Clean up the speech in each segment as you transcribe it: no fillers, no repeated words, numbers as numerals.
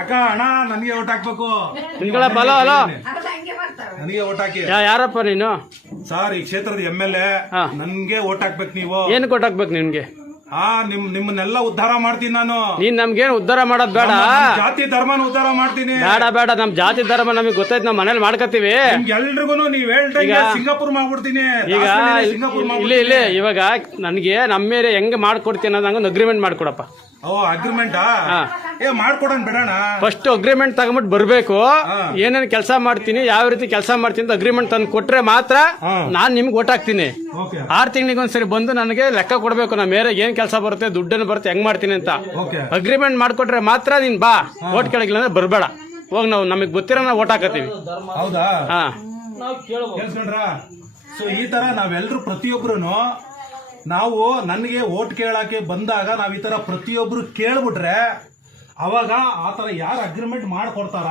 ಅಕ್ಕ ಅಣ್ಣ ನನಗೆ ಓಟ್ ಹಾಕ್ಬೇಕು. ಹಲೋ ಹಲೋ, ನನಗೆ ಓಟ್ ಹಾಕಿ. ಯಾರಪ್ಪ ನೀನು? ಸರ್, ಈ ಕ್ಷೇತ್ರದ MLA. ನನ್ಗೆ ಓಟ್ ಹಾಕ್ಬೇಕು. ನೀವು ಏನು ಓಟ್ ಹಾಕ್ಬೇಕು ನಿನ್ಗೆ? ನಿಮ್ಮನ್ನೆಲ್ಲ ಉದ್ಧಾರ ಮಾಡ್ತೀನಿ ನಾನು. ನೀನ್ ನಮ್ಗೇನು ಉದ್ಧಾರ ಮಾಡೋದ್ ಬೇಡ, ಜಾತಿ ಧರ್ಮನ ಉದ್ಧಾರ ಮಾಡ್ತೀನಿ. ಬೇಡ, ನಮ್ ಜಾತಿ ಧರ್ಮ ನಮಗ್ ಗೊತ್ತಾಯ್ತು, ನಾವ್ ಮನೇಲಿ ಮಾಡ್ಕತ್ತೀವಿ. ಎಲ್ರಿಗೂ ನೀವ್ ಹೇಳ್ದಂಗೆ ಸಿಂಗಾಪುರ್ ಮಾಡ್ಬಿಡ್ತೀನಿ. ಈಗ ಇಲ್ಲಿ ಇವಾಗ ನನ್ಗೆ ನಮ್ಮೇಲೆ ಹೆಂಗ್ ಮಾಡ್ಕೊಡ್ತೀನಿ ಅನ್ನೋದು ಅಗ್ರಿಮೆಂಟ್ ಮಾಡ್ಕೊಡಪ್ಪ. ಅಗ್ರಿಮೆಂಟ್ ಮಾಡ್ಕೊಡೋಣ ಬಿಡೋಣ. ಫಸ್ಟ್ ಅಗ್ರಿಮೆಂಟ್ ತಗೊಂಬಿಟ್ಟು ಬರ್ಬೇಕು. ಏನೇನ್ ಕೆಲಸ ಮಾಡ್ತೀನಿ, ಯಾವ ರೀತಿ ಕೆಲಸ ಮಾಡ್ತೀನಿ ಅಂತ ಅಗ್ರಿಮೆಂಟ್ ತಂದು ಕೊಟ್ರೆ ಮಾತ್ರ ನಾನ್ ನಿಮ್ಗೆ ಓಟ್ ಹಾಕ್ತೀನಿ. 6 ತಿಂಗಳಿಗೆ ಒಂದ್ಸರಿ ಬಂದು ನನಗೆ ಲೆಕ್ಕ ಕೊಡ್ಬೇಕು, ನಮ್ಮ ಮೇರೆ ಏನ್ ಕೆಲಸ ಬರುತ್ತೆ, ದುಡ್ಡನ್ನು ಬರುತ್ತೆ, ಹೆಂಗ್ ಮಾಡ್ತೀನಿ ಅಂತ. ಅಗ್ರಿಮೆಂಟ್ ಮಾಡ್ಕೊಟ್ರೆ ಮಾತ್ರ ನೀನ್ ಬಾ, ಓಟ್ ಕೇಳಗಿಲ್ಲ ಅಂದ್ರೆ ಬರ್ಬೇಡ. ಹೋಗ್ ನಾವು ನಮಗ್ ಗೊತ್ತಿರೋ ನಾವು ಓಟ್ ಹಾಕತ್ತೀವಿ. ಹೌದಾ? ಸೊ ಈ ತರ ನಾವೆಲ್ಲರೂ ಪ್ರತಿಯೊಬ್ರು ನಾವು ನನಗೆ ಓಟ್ ಕೇಳಕ್ಕೆ ಬಂದಾಗ ನಾವ್ ಈ ತರ ಪ್ರತಿಯೊಬ್ರು ಕೇಳ್ಬಿಟ್ರೆ ಅವಾಗ ಆತರ ಯಾರು ಅಗ್ರಿಮೆಂಟ್ ಮಾಡ್ಕೊಡ್ತಾರ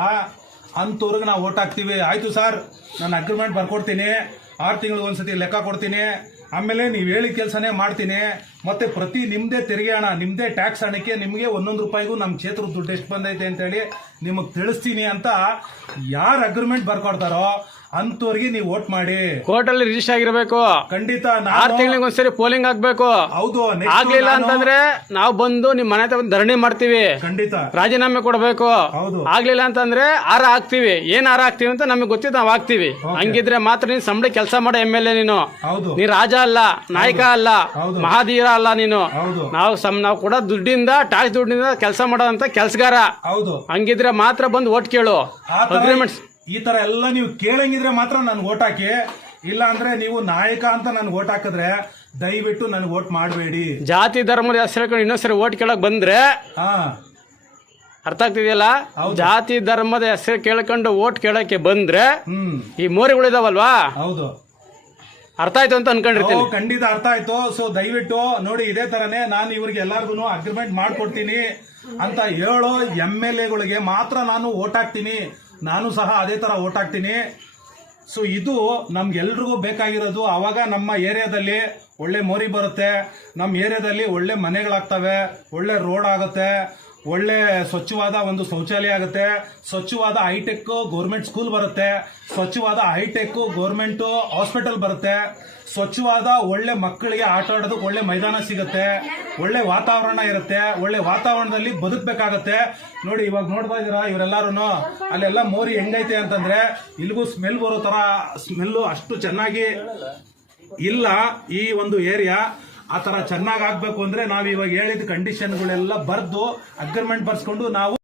ಅಂತವ್ರಿಗೆ ನಾವು ಓಟ್ ಹಾಕ್ತಿವಿ. ಆಯ್ತು ಸರ್, ನಾನು ಅಗ್ರಿಮೆಂಟ್ ಬರ್ಕೊಡ್ತೀನಿ, 6 ತಿಂಗಳಿಗೆ ಒಂದ್ಸತಿ ಲೆಕ್ಕ ಕೊಡ್ತೀನಿ, ಆಮೇಲೆ ನೀವು ಹೇಳಿದ ಕೆಲಸನೇ ಮಾಡ್ತೀನಿ, ಮತ್ತೆ ಪ್ರತಿ ನಿಮ್ದೇ ತೆರಿಗೆ ಹಣ, ನಿಮ್ದೇ ಟ್ಯಾಕ್ಸ್ ಹಣಕ್ಕೆ ನಿಮ್ಗೆ 1 ರೂಪಾಯಿಗೂ ನಮ್ಮ ಕ್ಷೇತ್ರದ ದುಡ್ಡು ಎಷ್ಟು ಬಂದೈತೆ ಅಂತೇಳಿ ನಿಮಗ್ ತಿಳಿಸ್ತೀನಿ ಅಂತ ಯಾರು ಅಗ್ರಿಮೆಂಟ್ ಬರ್ಕೊಡ್ತಾರೋ ಅಂತವ್ರಿಗೆ ನೀವು ವೋಟ್ ಮಾಡಿ. ಕೋರ್ಟ್ ಅಲ್ಲಿ ರಿಜಿಸ್ಟರ್ ಆಗಿರ್ಬೇಕು. ಖಂಡಿತ 6 ತಿಂಗಳಿಗೆ ಒಂದ್ಸರಿ ಪೋಲಿಂಗ್ ಆಗ್ಬೇಕು. ಹೌದು. ಆಗ್ಲಿಲ್ಲ ಅಂತಂದ್ರೆ ನಾವು ಬಂದು ನಿಮ್ ಮನೆ ತಗೊಂಡು ಧರಣಿ ಮಾಡ್ತೀವಿ. ಖಂಡಿತ ರಾಜೀನಾಮೆ ಕೊಡಬೇಕು. ಹೌದು. ಆಗ್ಲಿಲ್ಲ ಅಂತಂದ್ರೆ ಹಾರ ಹಾಕ್ತಿವಿ. ಏನ್ ಹಾರ ಹಾಕ್ತಿವಿ ಅಂತ ನಮಗೆ ಗೊತ್ತಿತ್ತು, ನಾವು ಹಾಕ್ತಿವಿ. ಹಂಗಿದ್ರೆ ಮಾತ್ರ ನೀನ್ ಸಂಬಳ ಕೆಲಸ ಮಾಡೋ MLA ನೀನು. ನೀ ರಾಜ ಅಲ್ಲ, ನಾಯಕ ಅಲ್ಲ, ಮಹಾಧೀರ ಅಲ್ಲ ನೀನು. ನಾವು ಕೂಡ ದುಡ್ಡಿಂದ, ಟ್ಯಾಕ್ಸ್ ದುಡ್ಡಿಂದ ಕೆಲಸ ಮಾಡೋದಂತ ಕೆಲಸಗಾರ. ಹೌದು. ಹಂಗಿದ್ರೆ ಮಾತ್ರ ಬಂದು ಓಟ್ ಕೇಳು. ಅಗ್ರಿಮೆಂಟ್ಸ್ ಈ ತರ ಎಲ್ಲ ನೀವು ಕೇಳಂಗಿದ್ರೆ ಮಾತ್ರ ನನ್ಗೆ ಓಟ್ ಹಾಕಿ. ಇಲ್ಲ ಅಂದ್ರೆ ನೀವು ನಾಯಕ ಅಂತ ನನ್ಗೆ ಓಟ್ ಹಾಕಿದ್ರೆ ದಯವಿಟ್ಟು ನನ್ಗೆ ಓಟ್ ಮಾಡಬೇಡಿ. ಜಾತಿ ಧರ್ಮದ ಹೆಸರು ಹೇಳ್ಕೊಂಡು ಇನ್ನೊಂದ್ಸರಿ ಓಟ್ ಕೇಳಕ್ ಬಂದ್ರೆ ಅರ್ಥ ಆಗ್ತಿದೆಯಲ್ಲ? ಜಾತಿ ಧರ್ಮದ ಹೆಸರು ಕೇಳ್ಕೊಂಡು ಓಟ್ ಕೇಳಕ್ಕೆ ಬಂದ್ರೆ ಈ ಮೋರಿಗಳಿದಾವಲ್ವಾ? ಹೌದು. ಅರ್ಥ ಆಯ್ತು ಅಂತ ಅನ್ಕೊಂಡಿರ್ತೀನಿ. ಖಂಡಿತ ಅರ್ಥ ಆಯ್ತು. ಸೊ ದಯವಿಟ್ಟು ನೋಡಿ, ಇದೇ ತರನೇ ನಾನು ಇವ್ರಿಗೆ ಎಲ್ಲಾರ್ಗು ಅಗ್ರಿಮೆಂಟ್ ಮಾಡ್ಕೊಡ್ತೀನಿ ಅಂತ ಹೇಳೋ MLAಗಳಿಗೆ ಮಾತ್ರ ನಾನು ಓಟ್ ಹಾಕ್ತೀನಿ. ನಾನು ಸಹ ಅದೇ ತರ ಓಟ್ ಹಾಕ್ತೀನಿ. ಸೊ ಇದು ನಮ್ಗೆಲ್ರಿಗೂ ಬೇಕಾಗಿರೋದು. ಅವಾಗ ನಮ್ಮ ಏರಿಯಾದಲ್ಲಿ ಒಳ್ಳೆ ಮೋರಿ ಬರುತ್ತೆ, ನಮ್ಮ ಏರಿಯಾದಲ್ಲಿ ಒಳ್ಳೆ ಮನೆಗಳಾಗ್ತವೆ, ಒಳ್ಳೆ ರೋಡ್ ಆಗುತ್ತೆ, ಒಳ್ಳೆ ಸ್ವಚ್ಛವಾದ ಒಂದು ಶೌಚಾಲಯ ಆಗುತ್ತೆ, ಸ್ವಚ್ಛವಾದ ಹೈಟೆಕ್ ಗೌರ್ಮೆಂಟ್ ಸ್ಕೂಲ್ ಬರುತ್ತೆ, ಸ್ವಚ್ಛವಾದ ಹೈಟೆಕ್ ಗೌರ್ಮೆಂಟ್ ಹಾಸ್ಪಿಟಲ್ ಬರುತ್ತೆ, ಸ್ವಚ್ಛವಾದ ಒಳ್ಳೆ ಮಕ್ಕಳಿಗೆ ಆಟ ಆಡೋದಕ್ಕೆ ಒಳ್ಳೆ ಮೈದಾನ ಸಿಗುತ್ತೆ, ಒಳ್ಳೆ ವಾತಾವರಣ ಇರುತ್ತೆ. ಒಳ್ಳೆ ವಾತಾವರಣದಲ್ಲಿ ಬದುಕಬೇಕಾಗತ್ತೆ. ನೋಡಿ, ಇವಾಗ ನೋಡ್ತಾ ಇದೀರಾ ಇವರೆಲ್ಲಾರು, ಅಲ್ಲೆಲ್ಲ ಮೋರಿ ಹೆಂಗೈತೆ ಅಂತಂದ್ರೆ ಇಲ್ಲಿಗೂ ಸ್ಮೆಲ್ ಬರೋ ತರ ಸ್ಮೆಲ್ಲು ಅಷ್ಟು ಚೆನ್ನಾಗಿ ಇಲ್ಲ ಈ ಒಂದು ಏರಿಯಾ. ಆ ತರ ಚೆನ್ನಾಗಿ ಆಗ್ಬೇಕು ಅಂದ್ರೆ ನಾವ್ ಇವಾಗ ಹೇಳಿದ ಕಂಡೀಷನ್ಗಳೆಲ್ಲ ಬರ್ದು ಅಗ್ರಿಮೆಂಟ್ ಬರ್ಸ್ಕೊಂಡು ನಾವು